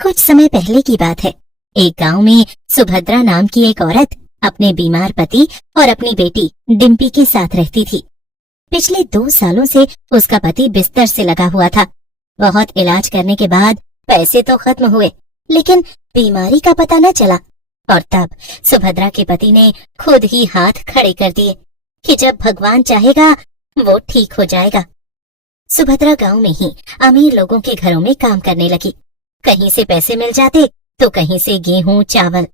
कुछ समय पहले की बात है। एक गांव में सुभद्रा नाम की एक औरत अपने बीमार पति और अपनी बेटी डिम्पी के साथ रहती थी। पिछले 2 सालों से उसका पति बिस्तर से लगा हुआ था। बहुत इलाज करने के बाद पैसे तो खत्म हुए, लेकिन बीमारी का पता न चला। और तब सुभद्रा के पति ने खुद ही हाथ खड़े कर दिए कि जब भगवान चाहेगा वो ठीक हो जाएगा। सुभद्रा गांव में ही अमीर लोगों के घरों में काम करने लगी। कहीं से पैसे मिल जाते तो कहीं से गेहूं चावल।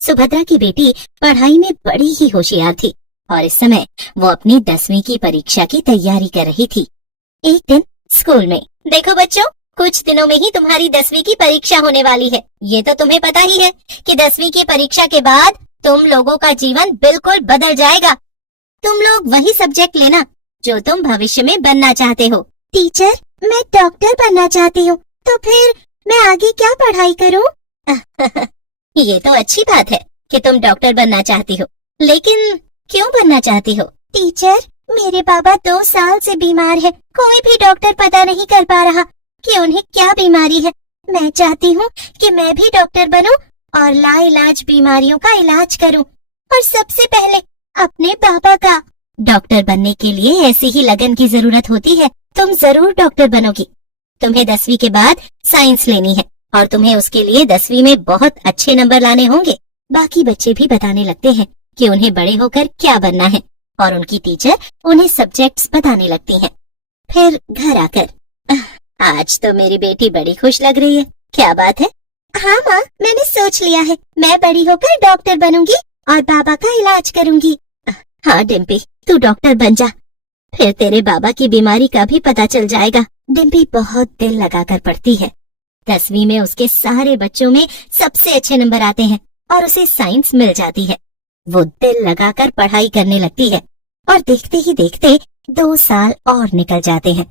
सुभद्रा की बेटी पढ़ाई में बड़ी ही होशियार थी और इस समय वो अपनी 10वीं की परीक्षा की तैयारी कर रही थी। एक दिन स्कूल में, देखो बच्चों, कुछ दिनों में ही तुम्हारी 10वीं की परीक्षा होने वाली है। ये तो तुम्हें पता ही है कि 10वीं की परीक्षा के बाद तुम लोगों का जीवन बिल्कुल बदल जाएगा। तुम लोग वही सब्जेक्ट लेना जो तुम भविष्य में बनना चाहते हो। टीचर, मैं डॉक्टर बनना चाहती हूँ, तो फिर मैं आगे क्या पढ़ाई करूँ? ये तो अच्छी बात है कि तुम डॉक्टर बनना चाहती हो, लेकिन क्यों बनना चाहती हो? टीचर, मेरे बाबा 2 साल से बीमार है। कोई भी डॉक्टर पता नहीं कर पा रहा कि उन्हें क्या बीमारी है। मैं चाहती हूँ कि मैं भी डॉक्टर बनूं और लाइलाज बीमारियों का इलाज करूं, और सबसे पहले अपने पापा का। डॉक्टर बनने के लिए ऐसी ही लगन की जरूरत होती है। तुम जरूर डॉक्टर बनोगी। तुम्हें 10वीं के बाद साइंस लेनी है और तुम्हें उसके लिए 10वीं में बहुत अच्छे नंबर लाने होंगे। बाकी बच्चे भी बताने लगते हैं कि उन्हें बड़े होकर क्या बनना है और उनकी टीचर उन्हें सब्जेक्ट्स बताने लगती हैं। फिर घर आकर, आज तो मेरी बेटी बड़ी खुश लग रही है। क्या बात है? हाँ माँ, मैंने सोच लिया है, मैं बड़ी होकर डॉक्टर बनूंगी और बाबा का इलाज करूंगी। हाँ डिम्पी, तू डॉक्टर बन जा, फिर तेरे बाबा की बीमारी का भी पता चल जाएगा। डिम्पी बहुत दिल लगाकर पढ़ती है। 10वीं में उसके सारे बच्चों में सबसे अच्छे नंबर आते हैं और उसे साइंस मिल जाती है। वो दिल लगाकर पढ़ाई करने लगती है और देखते ही देखते 2 साल और निकल जाते हैं।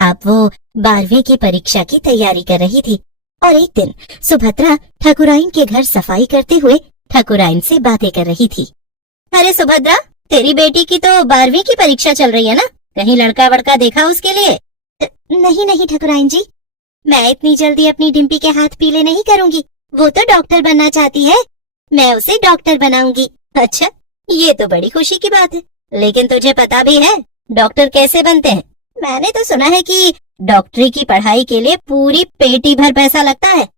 अब वो 12वीं की परीक्षा की तैयारी कर रही थी और एक दिन सुभद्रा ठाकुराइन के घर सफाई करते हुए ठाकुराइन से बातें कर रही थी। अरे सुभद्रा, तेरी बेटी की तो 12वीं की परीक्षा चल रही है ना? कहीं लड़का वड़का देखा उसके लिए? नहीं नहीं ठाकुराइन जी, मैं इतनी जल्दी अपनी डिम्पी के हाथ पीले नहीं करूंगी। वो तो डॉक्टर बनना चाहती है, मैं उसे डॉक्टर बनाऊंगी। अच्छा, ये तो बड़ी खुशी की बात है, लेकिन तुझे पता भी है डॉक्टर कैसे बनते हैं? मैंने तो सुना है कि डॉक्टरी की पढ़ाई के लिए पूरी पेटी भर पैसा लगता है।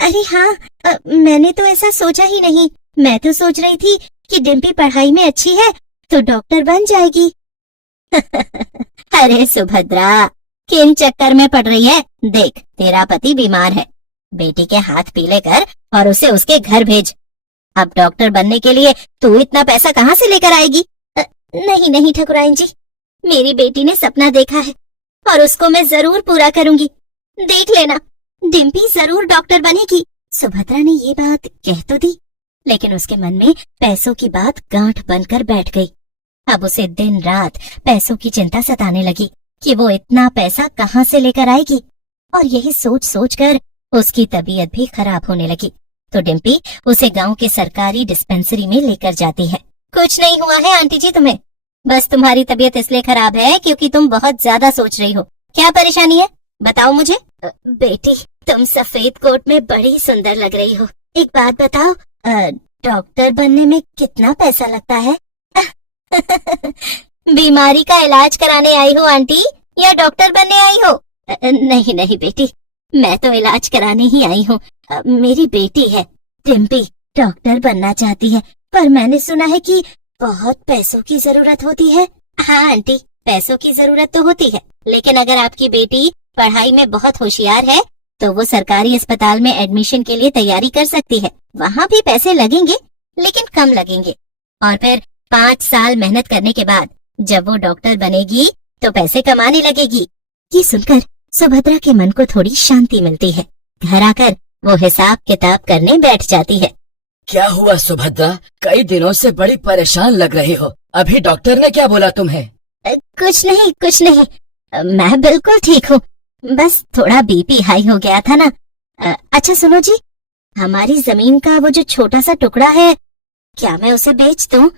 अरे हाँ, मैंने तो ऐसा सोचा ही नहीं। मैं तो सोच रही थी कि डिम्पी पढ़ाई में अच्छी है तो डॉक्टर बन जाएगी। अरे सुभद्रा, किन चक्कर में पड़ रही है? देख, तेरा पति बीमार है, बेटी के हाथ पीले कर और उसे उसके घर भेज। अब डॉक्टर बनने के लिए तू इतना पैसा कहाँ से लेकर आएगी? नहीं नहीं ठाकुराइन जी, मेरी बेटी ने सपना देखा है और उसको मैं जरूर पूरा करूंगी। देख लेना, डिम्पी जरूर डॉक्टर बनेगी। सुभद्रा ने ये बात कह तो दी, लेकिन उसके मन में पैसों की बात गांठ बनकर बैठ गई। अब उसे दिन रात पैसों की चिंता सताने लगी कि वो इतना पैसा कहाँ से लेकर आएगी, और यही सोच सोच कर उसकी तबीयत भी खराब होने लगी। तो डिम्पी उसे गांव के सरकारी डिस्पेंसरी में लेकर जाती है। कुछ नहीं हुआ है आंटी जी तुम्हें, बस तुम्हारी तबीयत इसलिए खराब है क्योंकि तुम बहुत ज्यादा सोच रही हो। क्या परेशानी है, बताओ मुझे। बेटी, तुम सफेद कोट में बड़ी सुंदर लग रही हो। एक बात बताओ, डॉक्टर बनने में कितना पैसा लगता है? बीमारी का इलाज कराने आई हो आंटी, या डॉक्टर बनने आई हो? नहीं नहीं बेटी, मैं तो इलाज कराने ही आई हूँ। मेरी बेटी है डिम्पी, डॉक्टर बनना चाहती है, पर मैंने सुना है कि बहुत पैसों की जरूरत होती है। हाँ आंटी, पैसों की जरूरत तो होती है, लेकिन अगर आपकी बेटी पढ़ाई में बहुत होशियार है तो वो सरकारी अस्पताल में एडमिशन के लिए तैयारी कर सकती है। वहाँ भी पैसे लगेंगे, लेकिन कम लगेंगे, और फिर 5 साल मेहनत करने के बाद जब वो डॉक्टर बनेगी तो पैसे कमाने लगेगी। ये सुनकर सुभद्रा के मन को थोड़ी शांति मिलती है। घर आकर वो हिसाब किताब करने बैठ जाती है। क्या हुआ सुभद्रा, कई दिनों से बड़ी परेशान लग रही हो। अभी डॉक्टर ने क्या बोला तुम्हें? कुछ नहीं कुछ नहीं, मैं बिल्कुल ठीक हूँ, बस थोड़ा बीपी हाई हो गया था ना। अच्छा सुनो जी, हमारी जमीन का वो जो छोटा सा टुकड़ा है, क्या मैं उसे बेच दूं?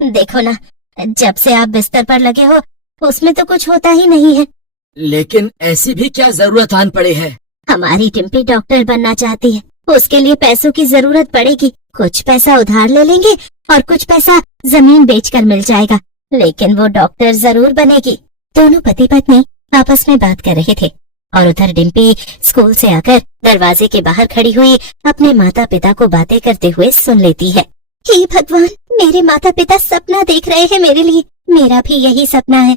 देखो ना, जब से आप बिस्तर पर लगे हो उसमें तो कुछ होता ही नहीं है। लेकिन ऐसी भी क्या जरूरत आन पड़ी है? हमारी डिम्पी डॉक्टर बनना चाहती है, उसके लिए पैसों की जरूरत पड़ेगी। कुछ पैसा उधार ले लेंगे और कुछ पैसा जमीन बेचकर मिल जाएगा, लेकिन वो डॉक्टर जरूर बनेगी। दोनों पति पत्नी आपस में बात कर रहे थे और उधर डिम्पी स्कूल से आकर दरवाजे के बाहर खड़ी हुई अपने माता पिता को बातें करते हुए सुन लेती है। हे भगवान, मेरे माता पिता सपना देख रहे हैं मेरे लिए, मेरा भी यही सपना है।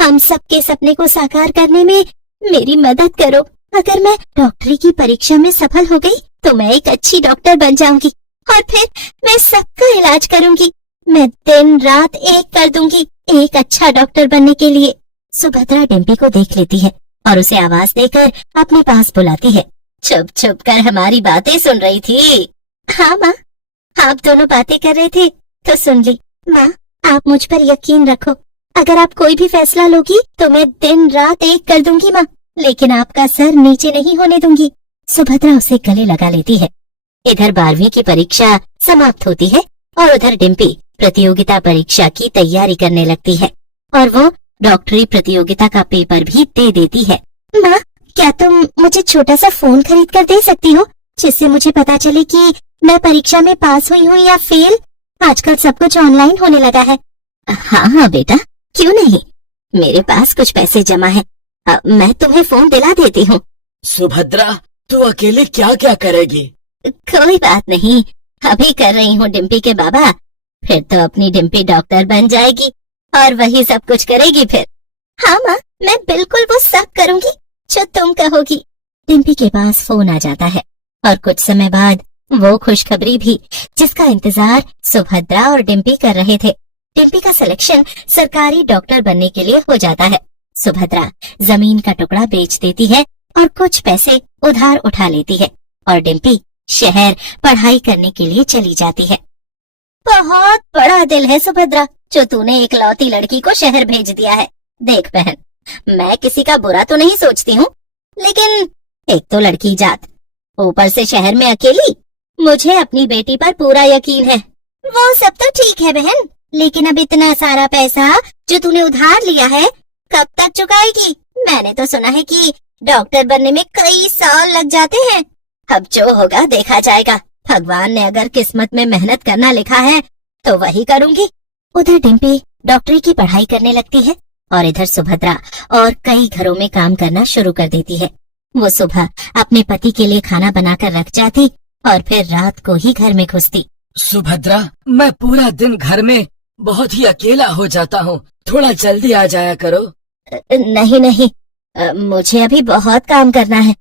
हम सबके सपने को साकार करने में मेरी मदद करो। अगर मैं डॉक्टरी की परीक्षा में सफल हो गई तो मैं एक अच्छी डॉक्टर बन जाऊंगी और फिर मैं सबका इलाज करूंगी। मैं दिन रात एक कर दूंगी एक अच्छा डॉक्टर बनने के लिए। सुभद्रा डिम्पी को देख लेती है और उसे आवाज देकर अपने पास बुलाती है। छुप छुप कर हमारी बातें सुन रही थी। हाँ माँ, आप दोनों बातें कर रहे थे तो सुन ली। माँ, आप मुझ पर यकीन रखो, अगर आप कोई भी फैसला लोगी तो मैं दिन रात एक कर दूंगी माँ, लेकिन आपका सर नीचे नहीं होने दूंगी। सुभद्रा उसे गले लगा लेती है। इधर 12वीं की परीक्षा समाप्त होती है और उधर डिम्पी प्रतियोगिता परीक्षा की तैयारी करने लगती है और वो डॉक्टरी प्रतियोगिता का पेपर भी दे देती है। माँ, क्या तुम मुझे छोटा सा फोन खरीद कर दे सकती हो, जिससे मुझे पता चले कि मैं परीक्षा में पास हुई हूँ या फेल? आजकल सब कुछ ऑनलाइन होने लगा है। हाँ हाँ बेटा, क्यों नहीं, मेरे पास कुछ पैसे जमा है, मैं तुम्हें फोन दिला देती हूँ। सुभद्रा, तू अकेले क्या क्या करेगी? कोई बात नहीं, अभी कर रही हूँ डिम्पी के बाबा, फिर तो अपनी डिम्पी डॉक्टर बन जाएगी और वही सब कुछ करेगी फिर। हाँ माँ, मैं बिल्कुल वो सब करूँगी जो तुम कहोगी। डिम्पी के पास फोन आ जाता है और कुछ समय बाद वो खुशखबरी भी जिसका इंतजार सुभद्रा और डिम्पी कर रहे थे। डिम्पी का सिलेक्शन सरकारी डॉक्टर बनने के लिए हो जाता है। सुभद्रा जमीन का टुकड़ा बेच देती है और कुछ पैसे उधार उठा लेती है और डिम्पी शहर पढ़ाई करने के लिए चली जाती है। बहुत बड़ा दिल है सुभद्रा, जो तूने एक लौती लड़की को शहर भेज दिया है। देख बहन, मैं किसी का बुरा तो नहीं सोचती हूँ, लेकिन एक तो लड़की जात, ऊपर से शहर में अकेली। मुझे अपनी बेटी पर पूरा यकीन है। वो सब तो ठीक है बहन, लेकिन अब इतना सारा पैसा जो तूने उधार लिया है कब तक चुकाएगी? मैंने तो सुना है कि डॉक्टर बनने में कई साल लग जाते हैं। अब जो होगा देखा जाएगा। भगवान ने अगर किस्मत में मेहनत करना लिखा है तो वही करूंगी। उधर डिम्पी डॉक्टरी की पढ़ाई करने लगती है और इधर सुभद्रा और कई घरों में काम करना शुरू कर देती है। वो सुबह अपने पति के लिए खाना बनाकर रख जाती और फिर रात को ही घर में घुसती। सुभद्रा, मैं पूरा दिन घर में बहुत ही अकेला हो जाता हूँ, थोड़ा जल्दी आ जाया करो। नहीं नहीं, मुझे अभी बहुत काम करना है।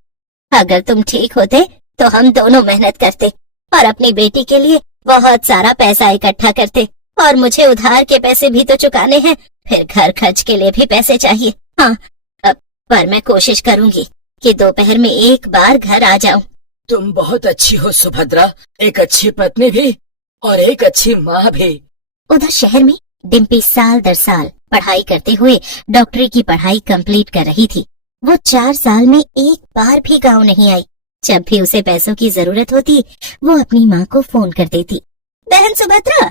अगर तुम ठीक होते तो हम दोनों मेहनत करते और अपनी बेटी के लिए बहुत सारा पैसा इकट्ठा करते, और मुझे उधार के पैसे भी तो चुकाने हैं, फिर घर खर्च के लिए भी पैसे चाहिए। हाँ, पर मैं कोशिश करूंगी कि दोपहर में एक बार घर आ जाऊं। तुम बहुत अच्छी हो सुभद्रा, एक अच्छी पत्नी भी और एक अच्छी माँ भी। उधर शहर में डिम्पी साल दर साल पढ़ाई करते हुए डॉक्टरी की पढ़ाई कंप्लीट कर रही थी। वो 4 साल में एक बार भी गांव नहीं आई। जब भी उसे पैसों की जरूरत होती वो अपनी माँ को फोन कर देती। बहन सुभद्रा,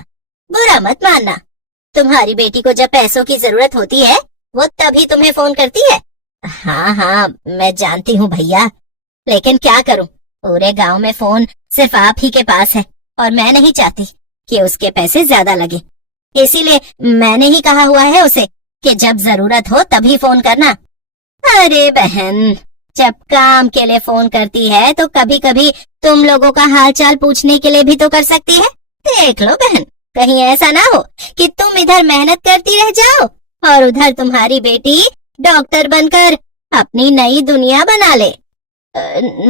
बुरा मत मानना, तुम्हारी बेटी को जब पैसों की जरूरत होती है वो तभी तुम्हें फोन करती है। हाँ हाँ, मैं जानती हूँ भैया, लेकिन क्या करूँ, पूरे गांव में फोन सिर्फ आप ही के पास है और मैं नहीं चाहती कि उसके पैसे ज्यादा लगे, इसीलिए मैंने ही कहा हुआ है उसे कि जब जरूरत हो तभी फोन करना। अरे बहन, जब काम के लिए फोन करती है तो कभी कभी तुम लोगों का हालचाल पूछने के लिए भी तो कर सकती है। देख लो बहन, कहीं ऐसा ना हो कि तुम इधर मेहनत करती रह जाओ और उधर तुम्हारी बेटी डॉक्टर बनकर अपनी नई दुनिया बना ले।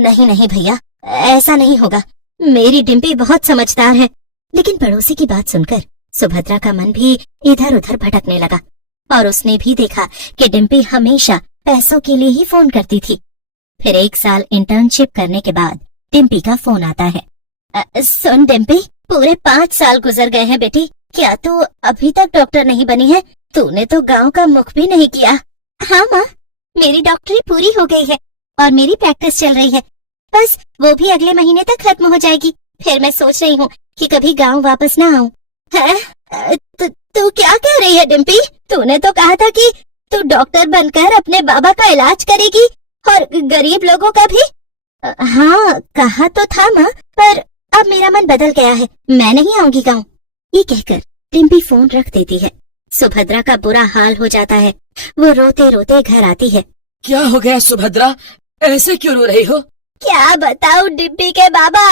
नहीं नहीं भैया, ऐसा नहीं होगा, मेरी डिम्पी बहुत समझदार है। लेकिन पड़ोसी की बात सुनकर सुभद्रा का मन भी इधर उधर भटकने लगा और उसने भी देखा कि डिम्पी हमेशा पैसों के लिए ही फोन करती थी। फिर 1 साल इंटर्नशिप करने के बाद डिम्पी का फोन आता है। सुन डिम्पी, पूरे 5 साल गुजर गए हैं बेटी, क्या तू अभी तक डॉक्टर नहीं बनी है? तूने तो गांव का मुख भी नहीं किया। हाँ माँ, मेरी डॉक्टरी पूरी हो गई है और मेरी प्रैक्टिस चल रही है, बस वो भी अगले महीने तक खत्म हो जाएगी। फिर मैं सोच रही हूँ कि कभी गांव वापस ना आऊँ। तू क्या कह रही है डिम्पी? तूने तो कहा था कि तू डॉक्टर बनकर अपने बाबा का इलाज करेगी और गरीब लोगों का भी। हाँ कहा तो था माँ, पर अब मेरा मन बदल गया है, मैं नहीं आऊंगी गाँव। ये कहकर डिम्पी फोन रख देती है। सुभद्रा का बुरा हाल हो जाता है। वो रोते रोते घर आती है। क्या हो गया सुभद्रा, ऐसे क्यों रो रही हो? क्या बताऊं डिम्पी के बाबा,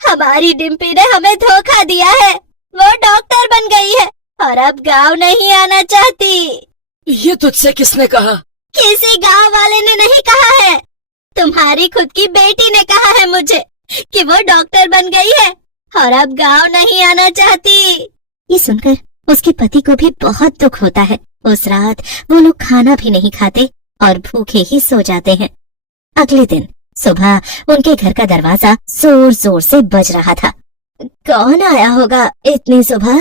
हमारी डिम्पी ने हमें धोखा दिया है। वो डॉक्टर बन गई है और अब गांव नहीं आना चाहती। ये तुझसे किसने कहा? किसी गांव वाले ने नहीं कहा है, तुम्हारी खुद की बेटी ने कहा है मुझे कि वो डॉक्टर बन गई है और अब गांव नहीं आना चाहती। ये सुनकर उसके पति को भी बहुत दुख होता है। उस रात वो लोग खाना भी नहीं खाते और भूखे ही सो जाते हैं। अगले दिन सुबह उनके घर का दरवाजा जोर जोर से बज रहा था। कौन आया होगा इतनी सुबह?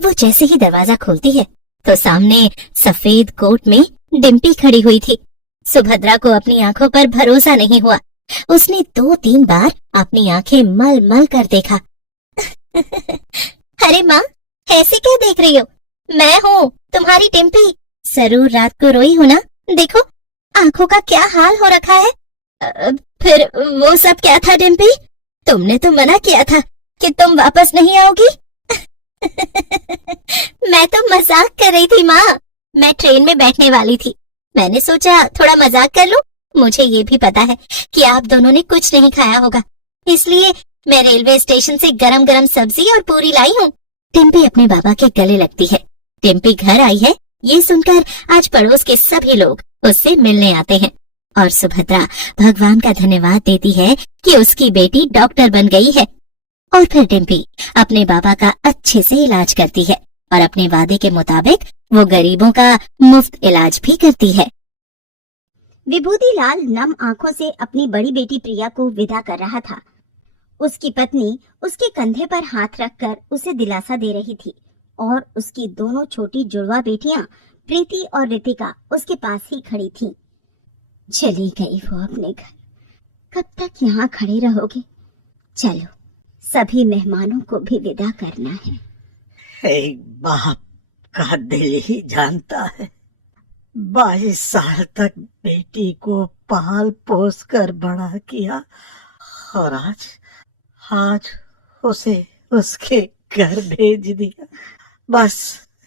वो जैसे ही दरवाजा खोलती है तो सामने सफेद कोट में डिम्पी खड़ी हुई थी। सुभद्रा को अपनी आंखों पर भरोसा नहीं हुआ। उसने 2-3 बार अपनी आंखें मल मल कर देखा। अरे माँ, ऐसे क्या देख रही हो? मैं हूँ तुम्हारी डिम्पी। जरूर रात को रोई हो ना? देखो आंखों का क्या हाल हो रखा है। फिर वो सब क्या था डिम्पी? तुमने तो मना किया था कि तुम वापस नहीं आओगी। मैं तो मजाक कर रही थी माँ। मैं ट्रेन में बैठने वाली थी, मैंने सोचा थोड़ा मजाक कर लूं। मुझे ये भी पता है कि आप दोनों ने कुछ नहीं खाया होगा, इसलिए मैं रेलवे स्टेशन से गरम गरम सब्जी और पूरी लाई हूँ। डिम्पी अपने बाबा के गले लगती है। डिम्पी घर आई है ये सुनकर आज पड़ोस के सभी लोग उससे मिलने आते हैं और सुभद्रा भगवान का धन्यवाद देती है कि उसकी बेटी डॉक्टर बन गई है। और फिर डिम्पी अपने बाबा का अच्छे से इलाज करती है और अपने वादे के मुताबिक वो गरीबों का मुफ्त इलाज भी करती है। विभूति लाल नम आंखों से अपनी बड़ी बेटी प्रिया को विदा कर रहा था। उसकी पत्नी उसके कंधे पर हाथ रखकर उसे दिलासा दे रही थी और उसकी दोनों छोटी जुड़वा बेटियां प्रीति और रितिका उसके पास ही खड़ी थीं। चली गई वो अपने घर, कब तक यहाँ खड़े रहोगे? चलो सभी मेहमानों को भी विदा करना है। एक बाप का दिल ही जानता है। 22 साल तक बेटी को पाल पोस कर बड़ा किया और आज उसे उसके घर भेज दिया। बस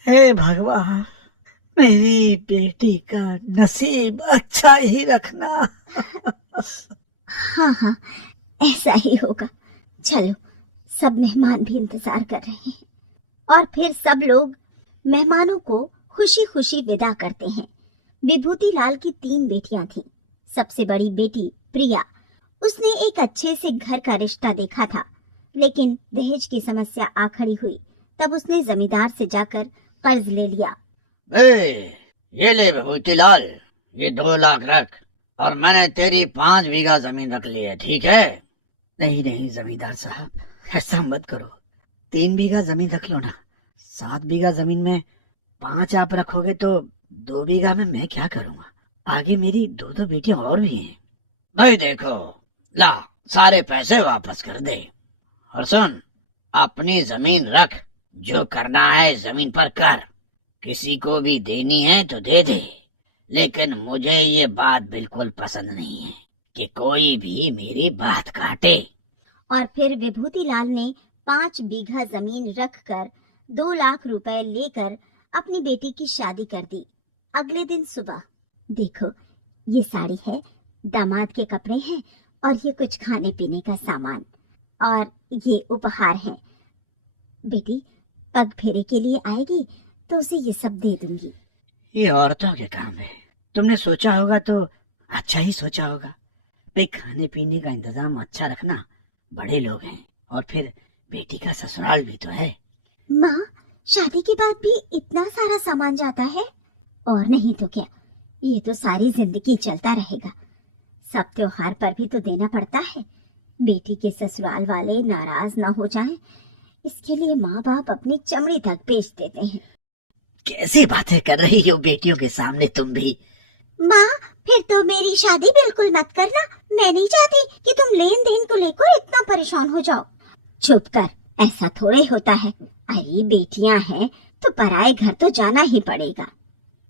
हे भगवान, मेरी बेटी का नसीब अच्छा ही रखना। हाँ, ऐसा ही होगा। चलो सब मेहमान भी इंतजार कर रहे हैं। और फिर सब लोग मेहमानों को खुशी खुशी विदा करते हैं। विभूति लाल की 3 बेटियां थीं। सबसे बड़ी बेटी प्रिया, उसने एक अच्छे से घर का रिश्ता देखा था, लेकिन दहेज की समस्या आ खड़ी हुई। तब उसने जमींदार से जाकर कर्ज ले लिया। ये ले विभूति लाल, ये 2 लाख रख और मैंने तेरी 5 बीघा जमीन रख ली है, ठीक है? नहीं जमींदार साहब, ऐसा मत करो। 3 बीघा जमीन रख लो ना। 7 बीघा जमीन में 5 आप रखोगे तो 2 बीघा में मैं क्या करूँगा? आगे मेरी 2 बेटियां और भी हैं। भाई देखो, ला सारे पैसे वापस कर दे और सुन, अपनी जमीन रख, जो करना है जमीन पर कर। किसी को भी देनी है तो दे दे, लेकिन मुझे ये बात बिल्कुल पसंद नहीं है कि कोई भी मेरी बात काटे। और फिर विभूति लाल ने 5 बीघा जमीन रखकर 2 लाख रुपए लेकर अपनी बेटी की शादी कर दी। अगले दिन सुबह, देखो ये साड़ी है, दामाद के कपड़े हैं और ये कुछ खाने पीने का सामान और ये उपहार है। बेटी पग फेरे के लिए आएगी तो उसे ये सब दे दूंगी। ये औरतों के काम है, तुमने सोचा होगा तो अच्छा ही सोचा होगा। भाई खाने पीने का इंतजाम अच्छा रखना, बड़े लोग हैं और फिर बेटी का ससुराल भी तो है। माँ, शादी के बाद भी इतना सारा सामान जाता है? और नहीं तो क्या, ये तो सारी जिंदगी चलता रहेगा। सब त्योहार पर भी तो देना पड़ता है। बेटी के ससुराल वाले नाराज ना हो जाएं, इसके लिए माँ बाप अपनी चमड़ी तक बेच देते हैं। कैसी बातें कर रही हो बेटियों के सामने तुम भी? माँ, फिर तो मेरी शादी बिल्कुल मत करना। मैं नहीं चाहती कि तुम लेन देन को लेकर इतना परेशान हो जाओ। चुप कर, ऐसा थोड़े होता है। अरे बेटियां हैं तो पराए घर तो जाना ही पड़ेगा।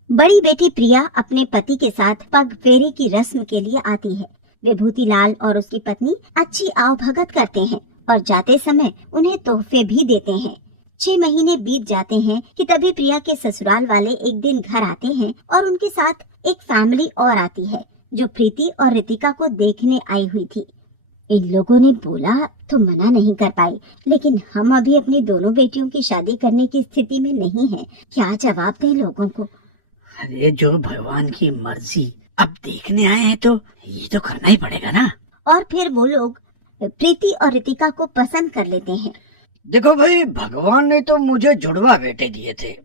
बड़ी बेटी प्रिया अपने पति के साथ पग फेरे की रस्म के लिए आती है। विभूतिलाल और उसकी पत्नी अच्छी आवभगत करते हैं और जाते समय उन्हें तोहफे भी देते हैं। 6 महीने बीत जाते हैं कि तभी प्रिया के ससुराल वाले एक दिन घर आते हैं और उनके साथ एक फैमिली और आती है जो प्रीति और रितिका को देखने आई हुई थी। इन लोगों ने बोला तो मना नहीं कर पाई, लेकिन हम अभी अपनी दोनों बेटियों की शादी करने की स्थिति में नहीं हैं। क्या जवाब दें लोगों को? अरे जो भगवान की मर्जी, अब देखने आए हैं तो ये तो करना ही पड़ेगा ना। और फिर वो लोग प्रीति और रितिका को पसंद कर लेते हैं। देखो भाई, भगवान ने तो मुझे जुड़वा बेटे दिए थे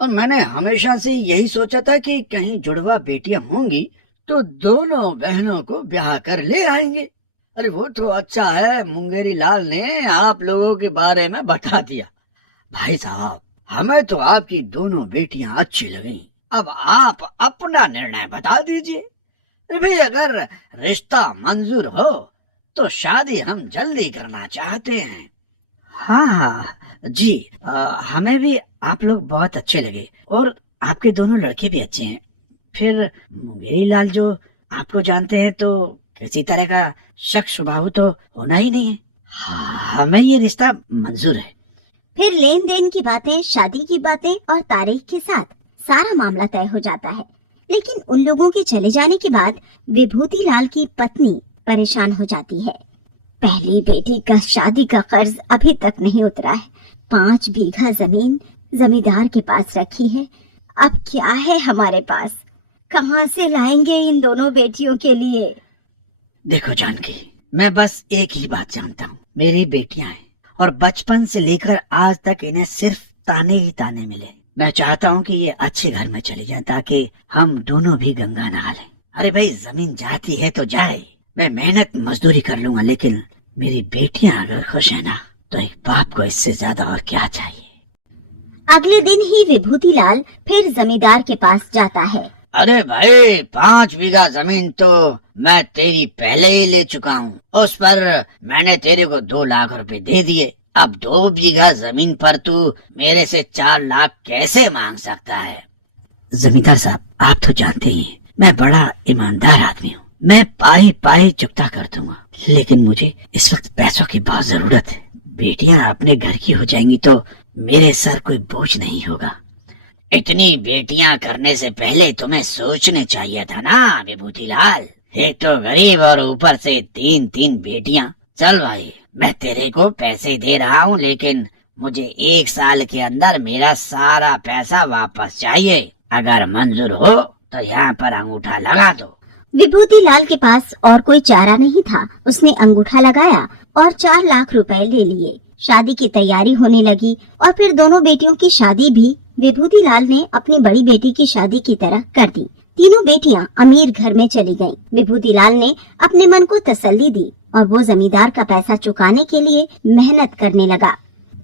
और मैंने हमेशा से यही सोचा था कि कहीं जुड़वा बेटियां होंगी तो दोनों बहनों को ब्याह कर ले आएंगे। अरे वो तो अच्छा है, मुंगेरी लाल ने आप लोगों के बारे में बता दिया। भाई साहब, हमें तो आपकी दोनों बेटियां अच्छी लगी, अब आप अपना निर्णय बता दीजिए। अरे भाई, अगर रिश्ता मंजूर हो तो शादी हम जल्दी करना चाहते हैं। हाँ जी, हमें भी आप लोग बहुत अच्छे लगे और आपके दोनों लड़के भी अच्छे हैं। फिर मुंगेरी लाल जो आपको जानते हैं तो किसी तरह का शक स्वभाव तो होना ही नहीं है। हमें ये रिश्ता मंजूर है। फिर लेन देन की बातें, शादी की बातें और तारीख के साथ सारा मामला तय हो जाता है। लेकिन उन लोगों के चले जाने के बाद विभूतिलाल की पत्नी परेशान हो जाती है। पहली बेटी का शादी का कर्ज अभी तक नहीं उतरा है। 5 बीघा जमीन जमींदार के पास रखी है। अब क्या है हमारे पास? कहाँ से लाएंगे इन दोनों बेटियों के लिए? देखो जानकी, मैं बस एक ही बात जानता हूँ, मेरी बेटियां हैं और बचपन से लेकर आज तक इन्हें सिर्फ ताने ही ताने मिले। मैं चाहता हूँ कि ये अच्छे घर में चली जाए ताकि हम दोनों भी गंगा नहा लें। अरे भाई, जमीन जाती है तो जाए, मैं मेहनत मजदूरी कर लूंगा, लेकिन मेरी बेटियां अगर खुश है ना तो एक बाप को इससे ज्यादा और क्या चाहिए। अगले दिन ही विभूतिलाल फिर जमींदार के पास जाता है। अरे भाई, 5 बीघा जमीन तो मैं तेरी पहले ही ले चुका हूँ, उस पर मैंने तेरे को 2 लाख रुपए दे दिए। अब 2 बीघा जमीन पर तू मेरे से 4 लाख कैसे मांग सकता है? जमींदार साहब, आप तो जानते ही हैं, मैं बड़ा ईमानदार आदमी हूँ, मैं पाई पाई चुकता कर दूंगा, लेकिन मुझे इस वक्त पैसों की बहुत जरूरत है। बेटियां अपने घर की हो जाएंगी तो मेरे सर कोई बोझ नहीं होगा। इतनी बेटियां करने से पहले तुम्हें सोचने चाहिए था ना विभूतिलाल। एक तो गरीब और ऊपर से 3 बेटियां। चल भाई, मैं तेरे को पैसे दे रहा हूँ, लेकिन मुझे 1 साल के अंदर मेरा सारा पैसा वापस चाहिए। अगर मंजूर हो तो यहाँ पर अंगूठा लगा दो। विभूतिलाल के पास और कोई चारा नहीं था। उसने अंगूठा लगाया और 4 लाख रुपए ले लिए। शादी की तैयारी होने लगी और फिर दोनों बेटियों की शादी भी विभूतिलाल ने अपनी बड़ी बेटी की शादी की तरह कर दी। तीनों बेटियां अमीर घर में चली गईं। विभूतिलाल ने अपने मन को तसल्ली दी और वो जमींदार का पैसा चुकाने के लिए मेहनत करने लगा।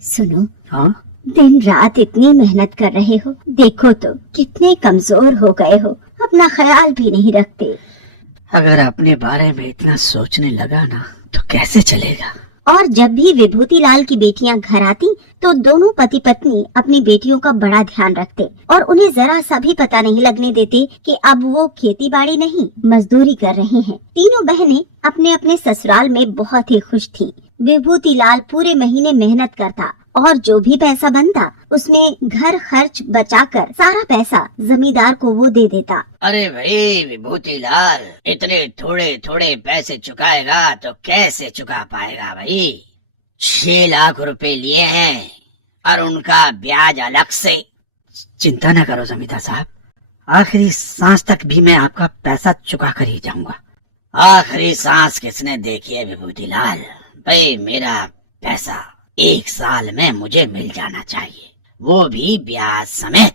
सुनो, हाँ? दिन रात इतनी मेहनत कर रहे हो, देखो तो कितने कमजोर हो गए हो, अपना ख्याल भी नहीं रखते। अगर अपने बारे में इतना सोचने लगा ना तो कैसे चलेगा। और जब भी विभूतिलाल की बेटियां घर आती तो दोनों पति पत्नी अपनी बेटियों का बड़ा ध्यान रखते और उन्हें जरा सा भी पता नहीं लगने देते कि अब वो खेती बाड़ी नहीं मजदूरी कर रहे हैं। तीनों बहनें अपने अपने ससुराल में बहुत ही खुश थीं। विभूतिलाल पूरे महीने मेहनत करता और जो भी पैसा बनता उसमें घर खर्च बचाकर सारा पैसा जमींदार को वो दे देता। अरे भाई विभूतिलाल, इतने थोड़े थोड़े पैसे चुकाएगा तो कैसे चुका पाएगा भाई? 6 लाख रुपए लिए हैं और उनका ब्याज अलग से। चिंता न करो जमींदार साहब, आखिरी सांस तक भी मैं आपका पैसा चुका कर ही जाऊंगा। आखिरी सांस किसने देखी है विभूतिलाल? भाई मेरा पैसा 1 साल में मुझे मिल जाना चाहिए, वो भी ब्याज समेत।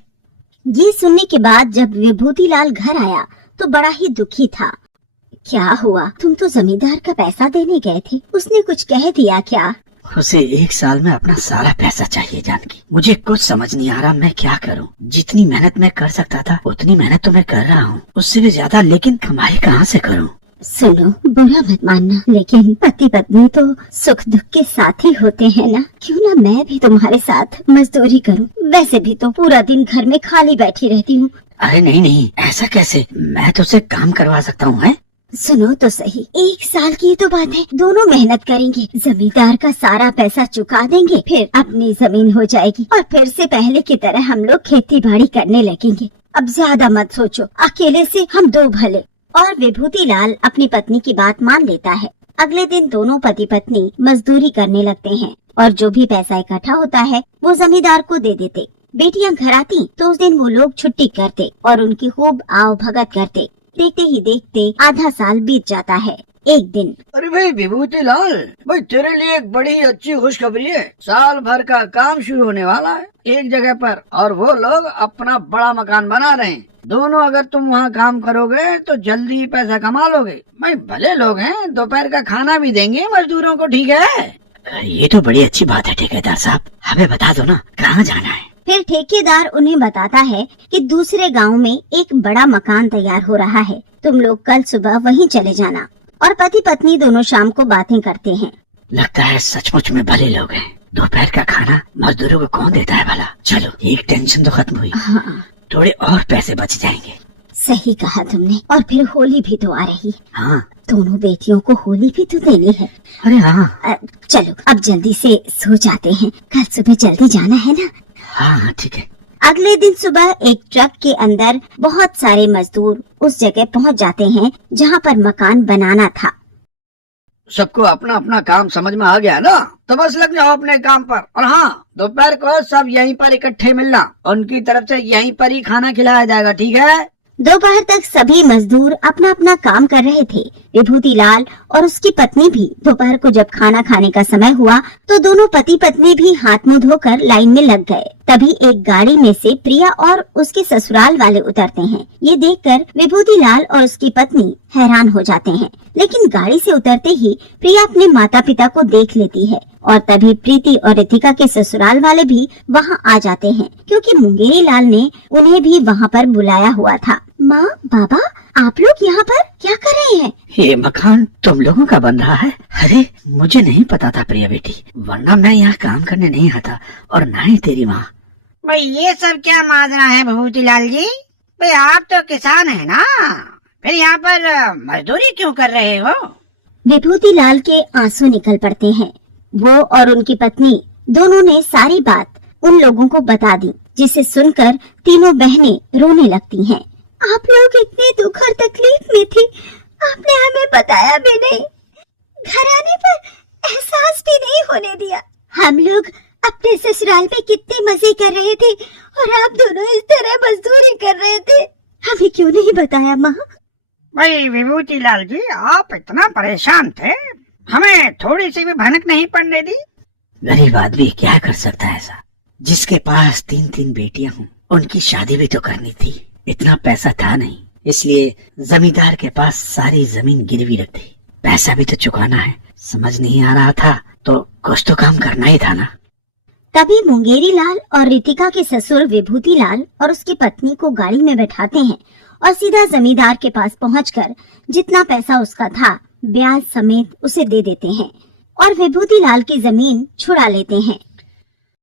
ये सुनने के बाद जब विभूतिलाल घर आया तो बड़ा ही दुखी था। क्या हुआ? तुम तो जमींदार का पैसा देने गए थे, उसने कुछ कह दिया क्या? उसे 1 साल में अपना सारा पैसा चाहिए जानकी। मुझे कुछ समझ नहीं आ रहा मैं क्या करूं। जितनी मेहनत मैं कर सकता था उतनी मेहनत तो मैं कर रहा हूं, उससे भी ज्यादा, लेकिन कमाई कहाँ से करूं? सुनो, बुरा मत मानना, लेकिन पति पत्नी तो सुख दुख के साथ ही होते हैं ना। क्यों ना मैं भी तुम्हारे साथ मजदूरी करूं? वैसे भी तो पूरा दिन घर में खाली बैठी रहती हूँ। अरे नहीं नहीं, ऐसा कैसे? मैं तो उसे काम करवा सकता हूँ। सुनो तो सही, 1 साल की तो बात है, दोनों मेहनत करेंगे, जमींदार का सारा पैसा चुका देंगे, फिर अपनी जमीन हो जाएगी और फिर से पहले की तरह हम लोग खेती बाड़ी करने लगेंगे। अब ज्यादा मत सोचो, अकेले से हम 2 भले। और विभूति लाल अपनी पत्नी की बात मान लेता है। अगले दिन दोनों पति पत्नी मजदूरी करने लगते हैं और जो भी पैसा इकट्ठा होता है वो जमींदार को दे देते। बेटियां घर आती तो उस दिन वो लोग छुट्टी करते और उनकी खूब आओ भगत करते। देखते ही देखते आधा साल बीत जाता है। एक दिन, अरे भाई विभूति लाल, भाई तेरे लिए एक बड़ी अच्छी खुशखबरी है। साल भर का काम शुरू होने वाला है एक जगह पर, और वो लोग अपना बड़ा मकान बना रहे हैं। दोनों अगर तुम वहाँ काम करोगे तो जल्दी ही पैसा कमा लोगे। भाई भले लोग हैं, दोपहर का खाना भी देंगे मजदूरों को, ठीक है? ये तो बड़ी अच्छी बात है ठेकेदार साहब, हमें बता दो ना कहाँ जाना है। फिर ठेकेदार उन्हें बताता है कि दूसरे गांव में एक बड़ा मकान तैयार हो रहा है, तुम लोग कल सुबह वहीं चले जाना। और पति पत्नी दोनों शाम को बातें करते हैं। लगता है सचमुच में भले लोग हैं। दोपहर का खाना मजदूरों को कौन देता है भला? चलो एक टेंशन तो खत्म हुई। हाँ, थोड़े और पैसे बच जाएंगे। सही कहा तुमने। और फिर होली भी तो आ रही। हाँ, दोनों बेटियों को होली भी तो देनी है। अरे हाँ। चलो अब जल्दी से सो जाते हैं, कल सुबह जल्दी जाना है ना। हाँ ठीक है। अगले दिन सुबह एक ट्रक के अंदर बहुत सारे मजदूर उस जगह पहुंच जाते हैं जहां पर मकान बनाना था। सबको अपना अपना काम समझ में आ गया ना, तो बस लग जाओ अपने काम पर। और हाँ, दोपहर को सब यहीं पर इकट्ठे मिलना, उनकी तरफ से यहीं पर ही खाना खिलाया जाएगा, ठीक है? दोपहर तक सभी मजदूर अपना अपना काम कर रहे थे। विभूति लाल और उसकी पत्नी भी दोपहर को जब खाना खाने का समय हुआ तो दोनों पति पत्नी भी हाथ मुंह धोकर लाइन में लग गए। तभी एक गाड़ी में से प्रिया और उसके ससुराल वाले उतरते हैं। ये देखकर विभूति लाल और उसकी पत्नी हैरान हो जाते हैं, लेकिन गाड़ी से उतरते ही प्रिया अपने माता पिता को देख लेती है। और तभी प्रीति और रितिका के ससुराल वाले भी वहाँ आ जाते हैं, क्योंकि मुंगेरी लाल ने उन्हें भी वहाँ पर बुलाया हुआ था। माँ, बाबा, आप लोग यहाँ पर क्या कर रहे हैं? ये मकान तुम लोगों का बन रहा है? अरे मुझे नहीं पता था प्रिया बेटी, वरना मैं यहाँ काम करने नहीं आता, और ना ही तेरी माँ। भाई ये सब क्या माजरा है विभूति लाल जी? भाई आप तो किसान है ना, फिर यहाँ पर मजदूरी क्यों कर रहे हो? विभूति लाल के आंसू निकल पड़ते हैं। वो और उनकी पत्नी दोनों ने सारी बात उन लोगों को बता दी, जिसे सुनकर तीनों बहनें रोने लगती हैं। आप लोग इतने दुख और तकलीफ में थी, आपने हमें बताया भी नहीं, घर आने पर एहसास भी नहीं होने दिया। हम लोग अपने ससुराल में कितने मजे कर रहे थे और आप दोनों इस तरह मजदूरी कर रहे थे, हमें क्यों नहीं बताया माँ? भाई विभूति लाल जी, आप इतना परेशान थे, हमें थोड़ी सी भी भनक नहीं पड़ने दी। गरीब आदमी क्या कर सकता है ऐसा? जिसके पास 3-3 बेटियां हों, उनकी शादी भी तो करनी थी। इतना पैसा था नहीं, इसलिए जमींदार के पास सारी जमीन गिरवी रख दी। पैसा भी तो चुकाना है। समझ नहीं आ रहा था तो कुछ तो काम करना ही था ना। तभी मुंगेरी लाल और रितिका के ससुर विभूति लाल और उसकी पत्नी को गाड़ी में बैठाते हैं और सीधा जमींदार के पास पहुंचकर जितना पैसा उसका था ब्याज समेत उसे दे देते हैं और विभूति लाल की जमीन छुड़ा लेते हैं।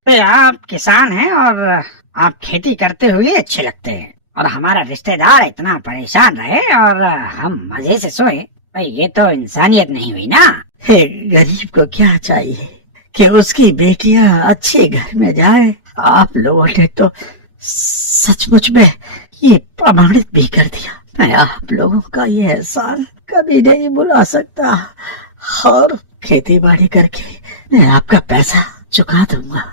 भाई आप किसान हैं और आप खेती करते हुए अच्छे लगते हैं, और हमारा रिश्तेदार इतना परेशान रहे और हम मजे से सोए, भाई ये तो इंसानियत नहीं हुई ना। गरीब को क्या चाहिए कि उसकी बेटियां अच्छे घर में जाए। आप लोगों ने तो सचमुच में ये प्रमाणित भी कर दिया। मैं आप लोगों का ये एहसान कभी नहीं भुला सकता, और खेती बाड़ी करके मैं आपका पैसा चुका दूंगा।